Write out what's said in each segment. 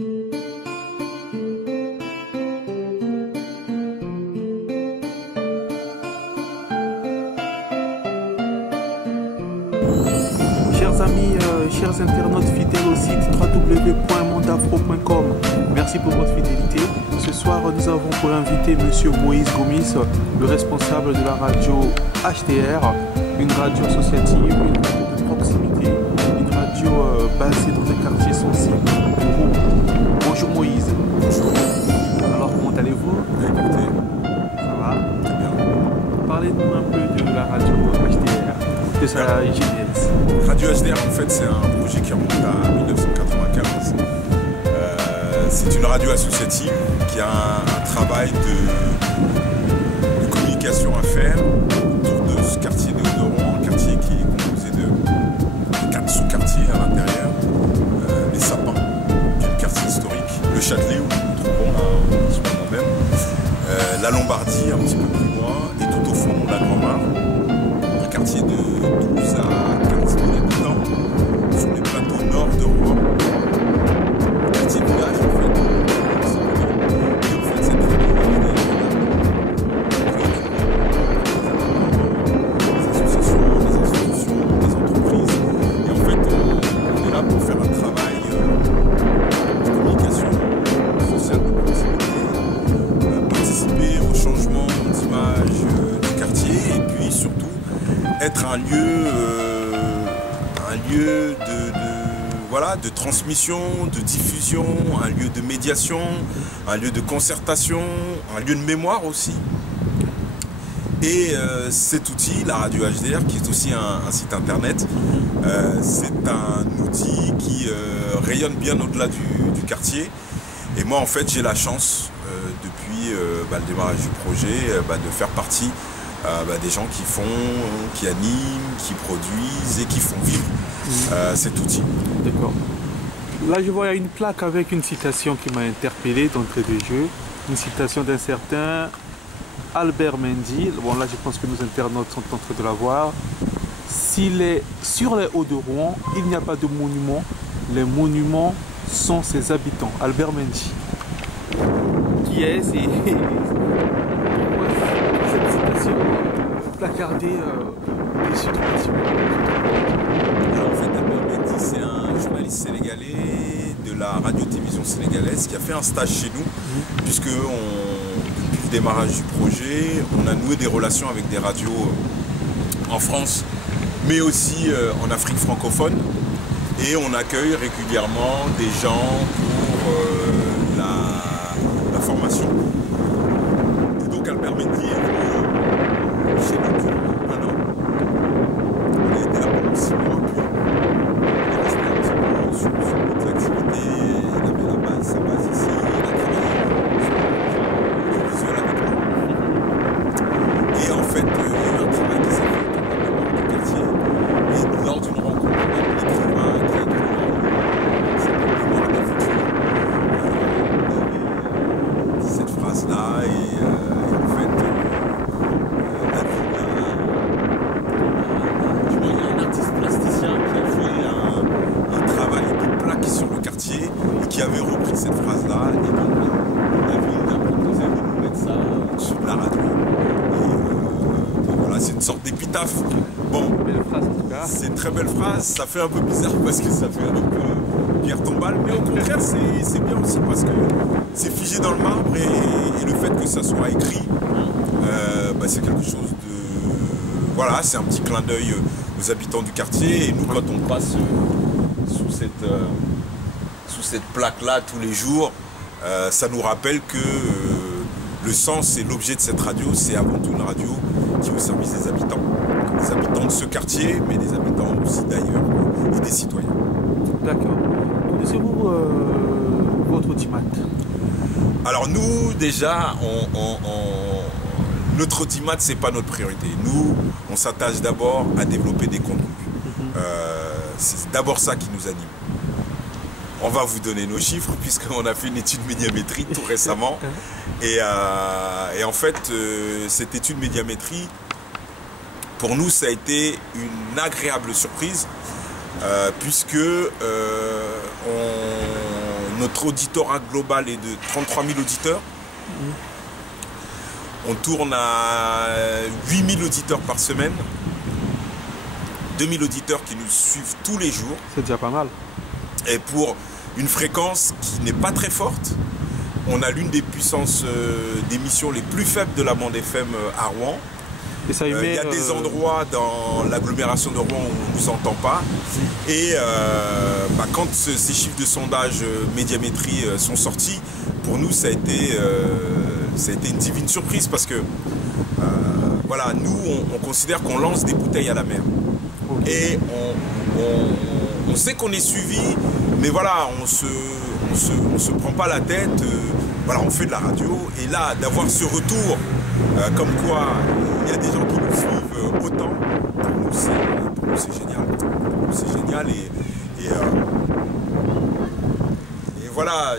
Chers amis, chers internautes fidèles au site www.mondafro.com, merci pour votre fidélité. Ce soir, nous avons pour invité Monsieur Moïse Gomis, le responsable de la radio HDR, une radio associative, une radio de proximité, une radio basée dans un quartier sensible. Bonjour Moïse. Bonjour. Alors, comment allez-vous? Écoutez, Ça va? très bien. Parlez-nous un peu de la radio HDR, de sa genèse. Radio HDR, en fait, c'est un projet qui remonte à 1995. C'est une radio associative qui a un travail de communication à faire autour de ce quartier de Haut-de-Rouen, un quartier qui est composé de 4 sous-quartiers à l'intérieur. Les Sapins, qui est le quartier historique, le Châtelet, où nous nous trouvons là en ce moment même, la Lombardie, un petit peu plus loin, et tout au fond, la Grand-Mare, un quartier de 12 à 15 000 habitants sur les plateaux nord de Rouen. Quartier village, en fait. Et en fait, cette radio, les associations, les institutions, les entreprises. Et en fait, on est là pour faire un travail de communication sociale de proximité, participer au changement d'image du quartier et puis surtout être un lieu de transmission, de diffusion, un lieu de médiation, un lieu de concertation, un lieu de mémoire aussi. Et cet outil, la radio HDR, qui est aussi un site internet, c'est un outil qui rayonne bien au-delà du quartier. Et moi, en fait, j'ai la chance, depuis le démarrage du projet, de faire partie des gens qui animent, qui produisent et qui font vivre cet outil. D'accord. Là, je vois une plaque avec une citation qui m'a interpellé d'entrée de jeu. Une citation d'un certain Albert Mendy. Bon, là, je pense que nos internautes sont en train de la voir. Sur les Hauts-de-Rouen, il n'y a pas de monument. Les monuments sont ses habitants. Albert Mendy. Qui est cette citation placardée des situations. Alors, en fait, Albert Mendy, c'est un journaliste sénégalais de la radio-télévision sénégalaise qui a fait un stage chez nous, puisque depuis le démarrage du projet, on a noué des relations avec des radios en France, mais aussi en Afrique francophone, et on accueille régulièrement des gens pour la formation. Et donc Albert Mendy est venu chez nous depuis un an. Il a été là pendant 6 mois, puis il est resté un petit peu sur d'autres activités. Il avait sa base ici, il a travaillé sur le visuel avec nous. Et en fait, il y a eu un travail qui s'est fait autour de la mémoire du quartier. Et lors d'une rencontre avec l'écrivain qui a écrit cette mémoire d'un futur, il avait cette phrase-là, et en fait, il y a un artiste plasticien qui a fait un travail de plaque sur le quartier et qui avait repris cette phrase-là, et donc la ville a proposé de nous mettre ça au-dessus de la radio. Et voilà, c'est une sorte d'épitaphe. Bon, Belle phrase en tout cas. c'est une très belle phrase, ça fait un peu bizarre parce que ça fait un peu pierre tombale, mais au contraire c'est bien aussi parce que c'est figé dans le marbre, et le fait que ça soit écrit, c'est quelque chose de... Voilà, c'est un petit clin d'œil aux habitants du quartier, et nous quand on passe sous cette plaque-là tous les jours, ça nous rappelle que le sens et l'objet de cette radio, c'est avant tout une radio qui est au service des habitants de ce quartier, mais des habitants aussi d'ailleurs et des citoyens. D'accord. Connaissez-vous votre audimat? Alors nous, déjà, notre audimat, c'est pas notre priorité. Nous, on s'attache d'abord à développer des contenus. C'est d'abord ça qui nous anime. On va vous donner nos chiffres, puisqu'on a fait une étude médiamétrie tout récemment. Et en fait, cette étude médiamétrie, pour nous, ça a été une agréable surprise, puisque on notre auditorat global est de 33 000 auditeurs. On tourne à 8 000 auditeurs par semaine. 2 000 auditeurs qui nous suivent tous les jours. C'est déjà pas mal. Et pour une fréquence qui n'est pas très forte, on a l'une des puissances d'émission les plus faibles de la bande FM à Rouen. Et ça il y a des endroits dans l'agglomération de Rouen où on ne nous entend pas. Et quand ces chiffres de sondage Médiamétrie sont sortis, pour nous ça a été une divine surprise parce que voilà, nous on considère qu'on lance des bouteilles à la mer. Okay. Et on sait qu'on est suivi, mais voilà, on se prend pas la tête. Voilà, on fait de la radio et là d'avoir ce retour comme quoi il y a des gens qui nous suivent autant, pour nous c'est génial. C'est génial et voilà,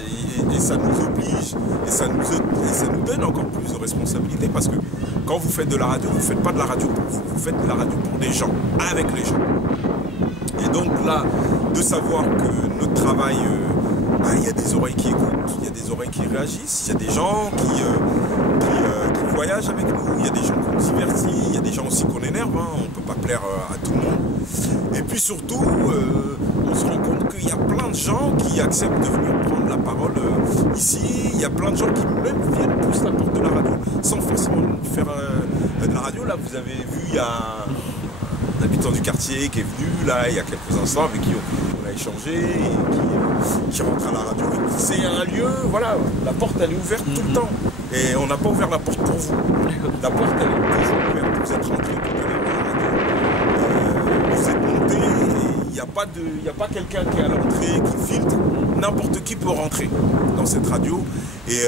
et ça nous oblige et ça nous donne encore plus de responsabilité parce que quand vous faites de la radio, vous ne faites pas de la radio pour vous, vous faites de la radio pour des gens, avec les gens. Et donc là, de savoir que notre travail, il y a des oreilles qui écoutent, il y a des oreilles qui réagissent, il y a des gens qui voyagent avec nous, il y a des gens qu'on divertit, il y a des gens aussi qu'on énerve, hein, on ne peut pas plaire à tout le monde. Et puis surtout, on se rend compte qu'il y a plein de gens qui acceptent de venir prendre la parole ici, il y a plein de gens qui même viennent pousser la porte de la radio sans forcément faire de la radio. Là, vous avez vu, il y a un habitant du quartier qui est venu là il y a quelques instants avec qui on a échangé et qui rentre à la radio. C'est un lieu, voilà, la porte elle est ouverte tout le temps et on n'a pas ouvert la porte pour vous. La porte elle est toujours ouverte, vous êtes rentré tout à l'heure à la radio, vous êtes monté et il n'y a pas quelqu'un qui est à l'entrée qui filtre, n'importe qui peut rentrer dans cette radio et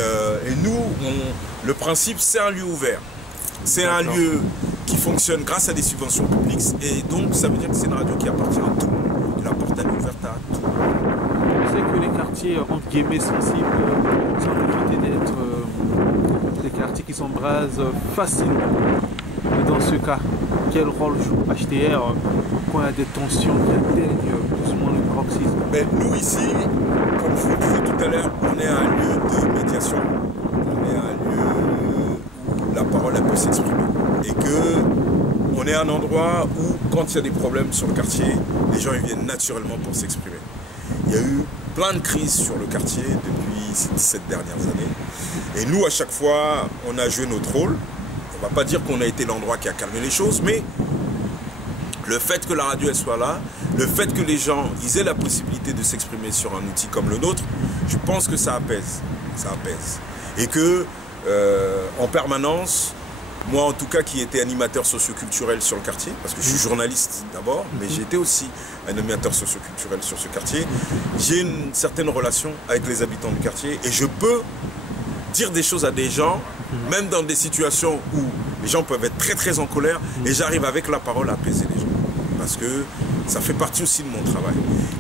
nous, le principe c'est un lieu ouvert. C'est un lieu qui fonctionne grâce à des subventions publiques et donc ça veut dire que c'est une radio qui appartient à tout le monde. Et la porte elle est ouverte à tout le monde. Je sais que les quartiers entre guillemets sensibles sont réputés d'être des quartiers qui s'embrasent facilement. Et dans ce cas, quel rôle joue HTR quand il y a des tensions qui atteignent plus ou moins le paroxysme? Mais nous ici, comme je vous le disais tout à l'heure, on est un lieu de médiation. On est un lieu où la parole elle peut s'exprimer. Et qu'on est un endroit où, quand il y a des problèmes sur le quartier, les gens ils viennent naturellement pour s'exprimer. Il y a eu plein de crises sur le quartier depuis ces 17 dernières années. Et nous, à chaque fois, on a joué notre rôle. On ne va pas dire qu'on a été l'endroit qui a calmé les choses, mais le fait que la radio elle soit là, le fait que les gens ils aient la possibilité de s'exprimer sur un outil comme le nôtre, je pense que ça apaise. Ça apaise. Et que, en permanence, moi, en tout cas, qui étais animateur socioculturel sur le quartier, parce que je suis journaliste d'abord, mais j'étais aussi animateur socioculturel sur ce quartier, j'ai une certaine relation avec les habitants du quartier et je peux dire des choses à des gens, même dans des situations où les gens peuvent être très très en colère, et j'arrive avec la parole à apaiser les gens. Parce que ça fait partie aussi de mon travail.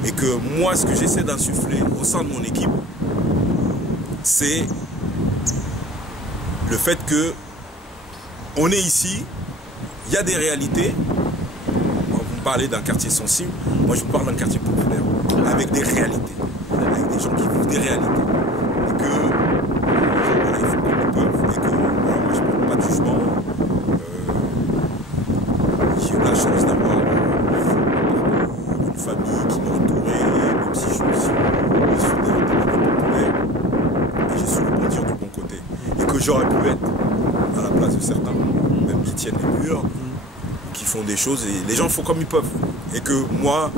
Et que moi, ce que j'essaie d'insuffler au sein de mon équipe, c'est le fait que on est ici, il y a des réalités. Vous me parlez d'un quartier sensible, moi je vous parle d'un quartier populaire, avec des réalités, avec des gens qui vivent des réalités. Et que voilà, il faut qu'on peuvent, et que voilà, moi je ne prends pas de jugement. J'ai eu la chance d'avoir une famille qui m'a entouré, même si je suis issu d'un milieu populaire, et j'ai su rebondir du bon côté. Et que j'aurais pu être à la place de certains, même qui tiennent les murs, qui font des choses et les gens font comme ils peuvent. Et que moi,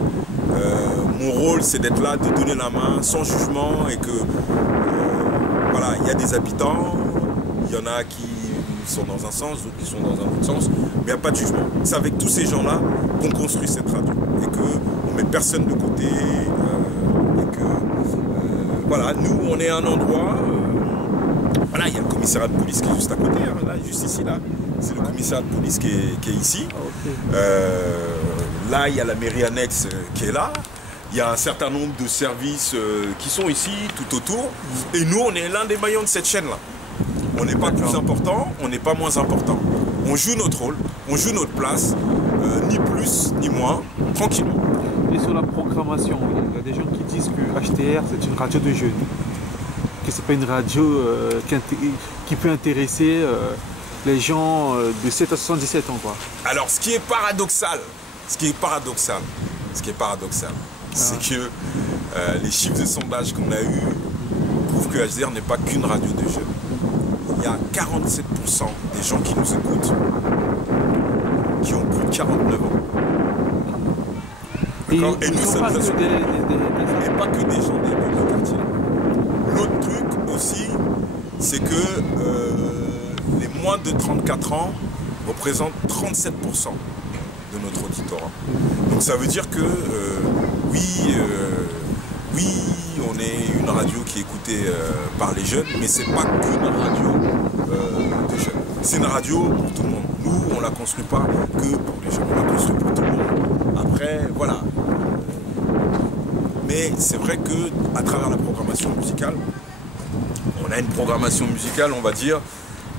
mon rôle c'est d'être là, de donner la main sans jugement et que voilà, il y a des habitants, il y en a qui sont dans un sens, d'autres qui sont dans un autre sens, mais il n'y a pas de jugement. C'est avec tous ces gens-là qu'on construit cette radio et qu'on ne met personne de côté et que voilà, nous on est un endroit. Voilà, il y a le commissariat de police qui est juste à côté, hein, là, juste ici, là. C'est le commissariat de police qui est ici. Là, il y a la mairie annexe qui est là. Il y a un certain nombre de services qui sont ici, tout autour. Et nous, on est l'un des maillons de cette chaîne-là. On n'est pas plus important, on n'est pas moins important. On joue notre rôle, on joue notre place, ni plus ni moins, tranquillement. Et sur la programmation, il y a des gens qui disent que HTR c'est une radio de jeunes, que c'est pas une radio qui peut intéresser les gens de 7 à 77 ans, quoi. Alors, ce qui est paradoxal, c'est que les chiffres de sondage qu'on a eus prouvent que HDR n'est pas qu'une radio de jeunes. Il y a 47% des gens qui nous écoutent qui ont plus de 49 ans. Et nous, ça nous assure. Et pas que des gens du quartier. L'autre truc aussi, c'est que les moins de 34 ans représentent 37% de notre auditorat. Donc ça veut dire que oui, on est une radio qui est écoutée par les jeunes, mais c'est pas qu'une radio de jeunes. C'est une radio pour tout le monde. Nous, on la construit pas que pour les jeunes, on la construit pour tout le monde. Après, voilà. Mais c'est vrai que à travers la programmation musicale, on a une programmation musicale, on va dire,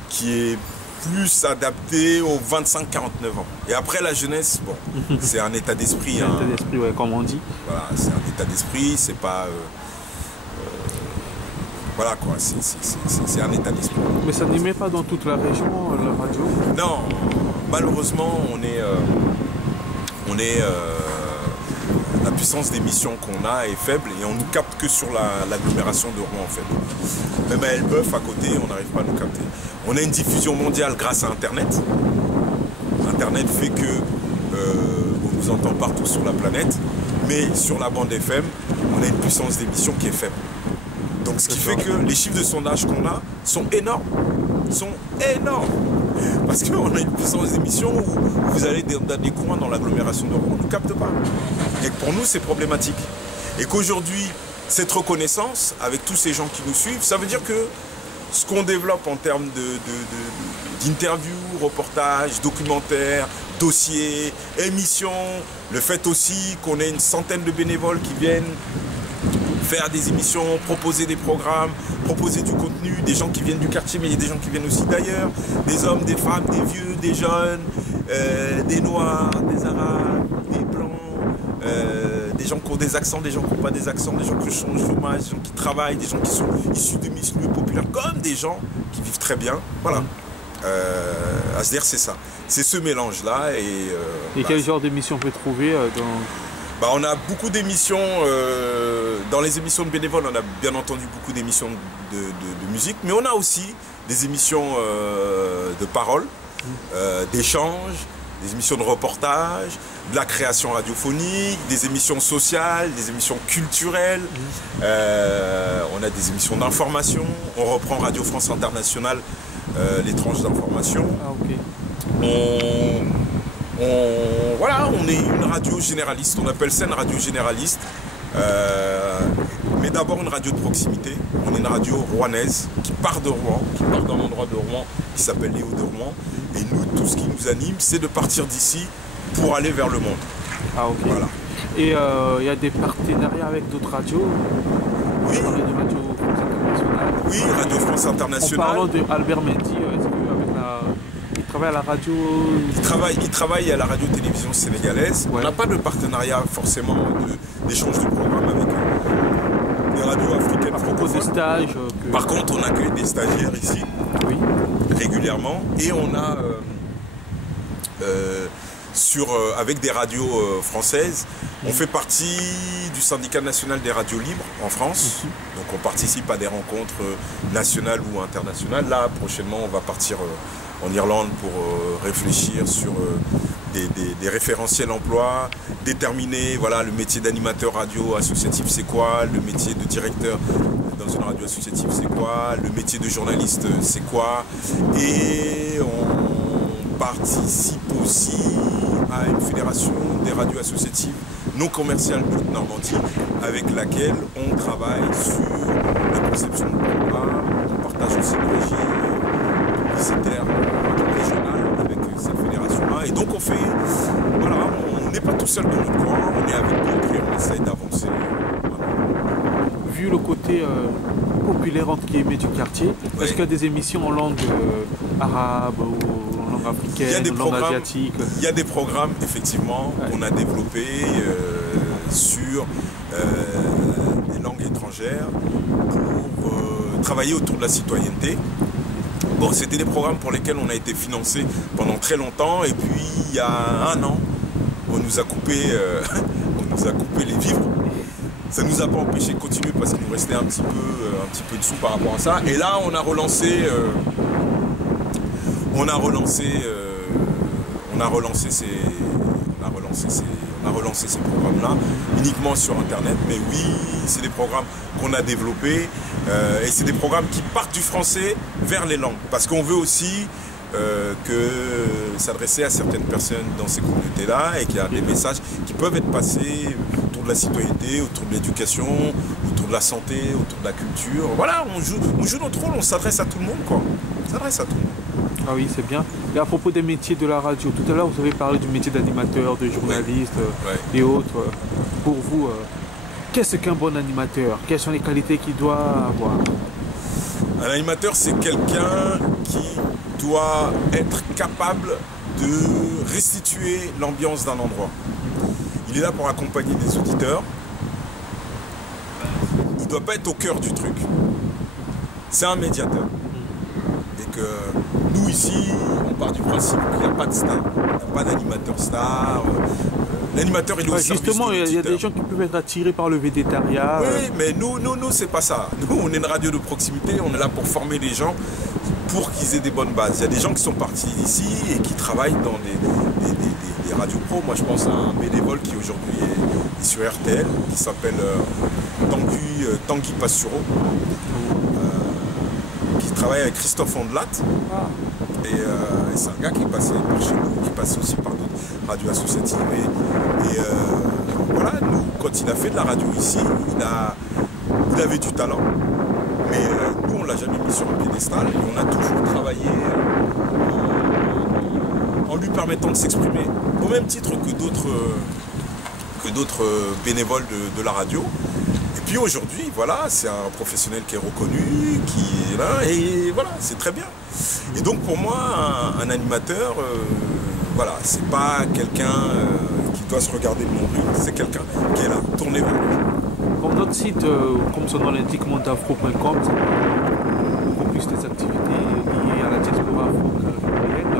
qui est plus adaptée aux 25-49 ans. Et après la jeunesse, bon, c'est un état d'esprit. Un état d'esprit, ouais, comme on dit. Voilà, c'est un état d'esprit, c'est pas... voilà quoi, c'est un état d'esprit. Mais ça n'émet pas dans toute la région, la radio? Non, malheureusement, la puissance d'émission qu'on a est faible et on ne nous capte que sur l'agglomération de Rouen en fait. Même à Elbeuf, à côté, on n'arrive pas à nous capter. On a une diffusion mondiale grâce à Internet. Internet fait que on nous entend partout sur la planète, mais sur la bande FM, on a une puissance d'émission qui est faible. Donc ce qui fait que les chiffres de sondage qu'on a sont énormes. Parce qu'on a une puissance d'émission où vous allez dans des coins dans l'agglomération de Rouen, on ne nous capte pas. Et pour nous, c'est problématique. Et qu'aujourd'hui, cette reconnaissance, avec tous ces gens qui nous suivent, ça veut dire que ce qu'on développe en termes d'interviews, reportages, documentaires, dossiers, émissions, le fait aussi qu'on ait une centaine de bénévoles qui viennent faire des émissions, proposer des programmes, proposer du contenu, des gens qui viennent du quartier, mais il y a des gens qui viennent aussi d'ailleurs, des hommes, des femmes, des vieux, des jeunes, des noirs, des arabes, des blancs, des gens qui ont des accents, des gens qui n'ont pas des accents, des gens qui sont au chômage, des gens qui travaillent, des gens qui sont issus de milieux populaires, comme des gens qui vivent très bien. Voilà. HDR, c'est ça. C'est ce mélange-là. Et quel genre d'émission on peut trouver on a beaucoup d'émissions, dans les émissions de bénévoles, on a bien entendu beaucoup d'émissions de musique, mais on a aussi des émissions de parole, d'échanges, des émissions de reportage, de la création radiophonique, des émissions sociales, des émissions culturelles, on a des émissions d'information, on reprend Radio France Internationale, les tranches d'information. Ah, ok. On est une radio généraliste, on appelle ça une radio généraliste, mais d'abord une radio de proximité. On est une radio rouennaise qui part de Rouen, qui part d'un endroit de Rouen qui s'appelle les Hauts-de-Rouen. Et nous, tout ce qui nous anime, c'est de partir d'ici pour aller vers le monde. Ah, ok. Voilà. Et il y a des partenariats avec d'autres radios? Oui. On parle de Radio France Internationale. Oui, Radio France Internationale. En parlant d'Albert Mendy, est-ce qu'avec il travaille à la radio? Il travaille à la radio-télévision sénégalaise. Ouais. On n'a pas de partenariat forcément d'échange de programmes avec des radios africaines. À propos des stages Par contre, on accueille des stagiaires ici, oui, régulièrement. Et on a, avec des radios françaises, on fait partie du syndicat national des radios libres en France. Donc on participe à des rencontres nationales ou internationales. Là, prochainement, on va partir en Irlande pour réfléchir sur des référentiels emploi, déterminer voilà, le métier d'animateur radio associatif c'est quoi, le métier de directeur dans une radio associative c'est quoi, le métier de journaliste c'est quoi, et on participe aussi à une fédération des radios associatives non commerciales de Normandie avec laquelle on travaille sur la conception de programmes, on partage aussi une régie publicitaire régionale avec cette fédération-là. Et donc on fait, voilà, on n'est pas tout seul dans notre coin, on est avec d'autres et on essaye d'avancer. Voilà. Vu le côté populaire entre guillemets du quartier, oui, est-ce qu'il y a des émissions en langue arabe ou en langue africaine, en langue asiatique? Il y a des programmes effectivement qu'on a développés. sur les langues étrangères pour travailler autour de la citoyenneté. Bon, c'était des programmes pour lesquels on a été financé pendant très longtemps et puis il y a un an, on nous a coupé les vivres. Ça ne nous a pas empêché de continuer parce qu'il nous restait un petit peu de sous par rapport à ça. Et là, on a relancé ces programmes-là uniquement sur Internet. Mais oui, c'est des programmes qu'on a développés et c'est des programmes qui partent du français vers les langues. Parce qu'on veut aussi s'adresser à certaines personnes dans ces communautés-là et qu'il y a des messages qui peuvent être passés autour de la citoyenneté, autour de l'éducation, autour de la santé, autour de la culture. Voilà, on joue notre rôle, on s'adresse à tout le monde, quoi. On s'adresse à tout le monde. Ah oui, c'est bien. Et à propos des métiers de la radio, tout à l'heure vous avez parlé du métier d'animateur, de journaliste et autres. Pour vous, qu'est-ce qu'un bon animateur? Quelles sont les qualités qu'il doit avoir? Un animateur, c'est quelqu'un qui doit être capable de restituer l'ambiance d'un endroit. Il est là pour accompagner des auditeurs. Il ne doit pas être au cœur du truc. C'est un médiateur. Et que nous ici, on part du principe qu'il n'y a pas de star. Il n'y a pas d'animateur star. L'animateur, il est au service de justement, il y a l'auditeur. des gens qui peuvent être attirés par le végétariat. Oui, mais nous, c'est pas ça. Nous, on est une radio de proximité, on est là pour former les gens, pour qu'ils aient des bonnes bases. Il y a des gens qui sont partis d'ici et qui travaillent dans des radios pro. Moi, je pense à un bénévole qui aujourd'hui est sur RTL, qui s'appelle Tanguy Pasturo, qui travaille avec Christophe Ondelat. Et c'est un gars qui est passé par chez nous, qui est passé aussi par d'autres radios associatives. Et voilà, nous, quand il a fait de la radio ici, il avait du talent. Mais nous, on ne l'a jamais mis sur un piédestal et on a toujours travaillé en lui permettant de s'exprimer. Au même titre que d'autres bénévoles de la radio. Et puis aujourd'hui, voilà, c'est un professionnel qui est reconnu, qui est là, et voilà, c'est très bien. Et donc pour moi, un animateur, voilà, c'est pas quelqu'un qui doit se regarder le nombril, c'est quelqu'un qui est là, tourné vers lui. Comme notre site, comme son nom l'indique, mondeafro.com, c'est beaucoup plus des activités liées à la diaspora afro-caribéenne.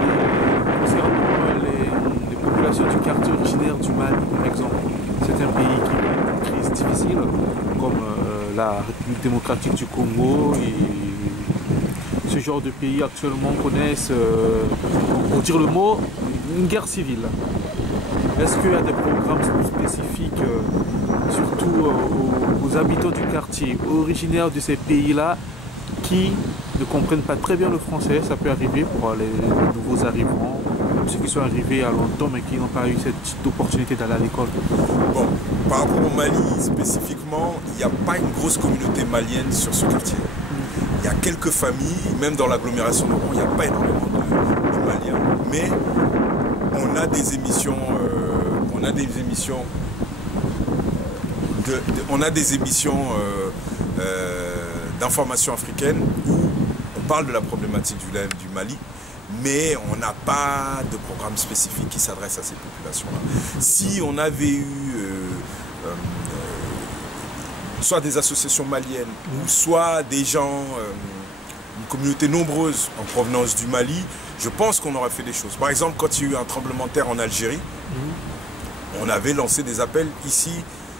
Et concernant les populations du quartier originaire du Mali, par exemple, c'est un pays qui vit une crise difficile, comme la République démocratique du Congo. Et ce genre de pays actuellement connaissent, pour dire le mot, une guerre civile. Est-ce qu'il y a des programmes spécifiques, surtout aux habitants du quartier, originaires de ces pays-là, qui ne comprennent pas très bien le français? Ça peut arriver pour les nouveaux arrivants, ceux qui sont arrivés à longtemps mais qui n'ont pas eu cette opportunité d'aller à l'école. Bon, par rapport au Mali spécifiquement, il n'y a pas une grosse communauté malienne sur ce quartier. Il y a quelques familles, même dans l'agglomération de Rouen, il n'y a pas énormément de Maliens. Mais on a des émissions, d'information africaine où on parle de la problématique du Mali, mais on n'a pas de programme spécifique qui s'adresse à ces populations-là. Si on avait eu soit des associations maliennes, ou soit des gens, une communauté nombreuse en provenance du Mali, je pense qu'on aurait fait des choses. Par exemple, quand il y a eu un tremblement de terre en Algérie, on avait lancé des appels ici,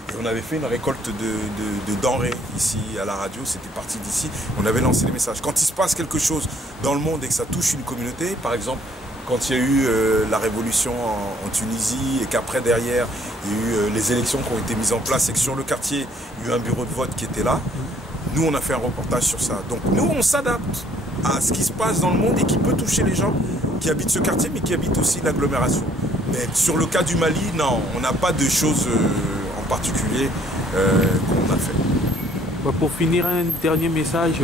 et on avait fait une récolte de denrées ici à la radio, c'était parti d'ici, on avait lancé des messages. Quand il se passe quelque chose dans le monde et que ça touche une communauté, par exemple, quand il y a eu la révolution en Tunisie et qu'après derrière il y a eu les élections qui ont été mises en place et que sur le quartier il y a eu un bureau de vote qui était là, nous on a fait un reportage sur ça. Donc nous on s'adapte à ce qui se passe dans le monde et qui peut toucher les gens qui habitent ce quartier mais qui habitent aussi l'agglomération. Mais sur le cas du Mali, non, on n'a pas de choses en particulier qu'on a fait. Pour finir, un dernier message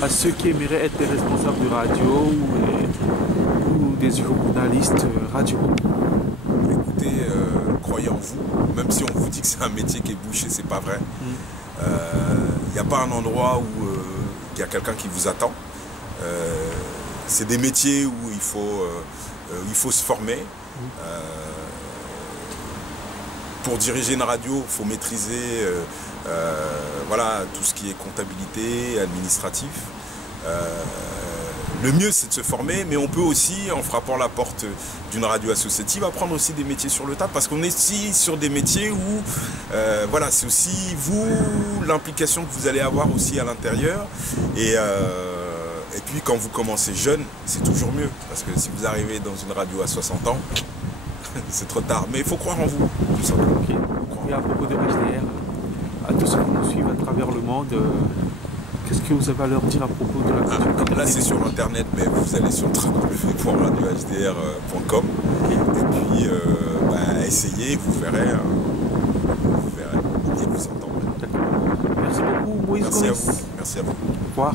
à ceux qui aimeraient être des responsables de radio ou des journalistes radio. Écoutez, croyez en vous, même si on vous dit que c'est un métier qui est bouché, c'est pas vrai. Il n'y a pas un endroit où il y a quelqu'un qui vous attend. C'est des métiers où il faut se former. pour diriger une radio, il faut maîtriser voilà, tout ce qui est comptabilité, administratif. Le mieux, c'est de se former, mais on peut aussi, en frappant la porte d'une radio associative, apprendre aussi des métiers sur le tas, parce qu'on est ici sur des métiers où, voilà, c'est aussi vous, l'implication que vous allez avoir aussi à l'intérieur. Et puis, quand vous commencez jeune, c'est toujours mieux, parce que si vous arrivez dans une radio à 60 ans, c'est trop tard. Mais il faut croire en vous, tout simplement. Okay. Et à propos de HDR, à tous ceux qui nous suivent à travers le monde, qu'est-ce que vous avez à leur dire à propos de la radio? Là, c'est sur Internet, mais vous allez sur www.radiohdr.com et puis essayez, vous verrez, et vous entendrez. Merci beaucoup, Moïse Gomis. Merci à vous. Merci à vous. Au revoir.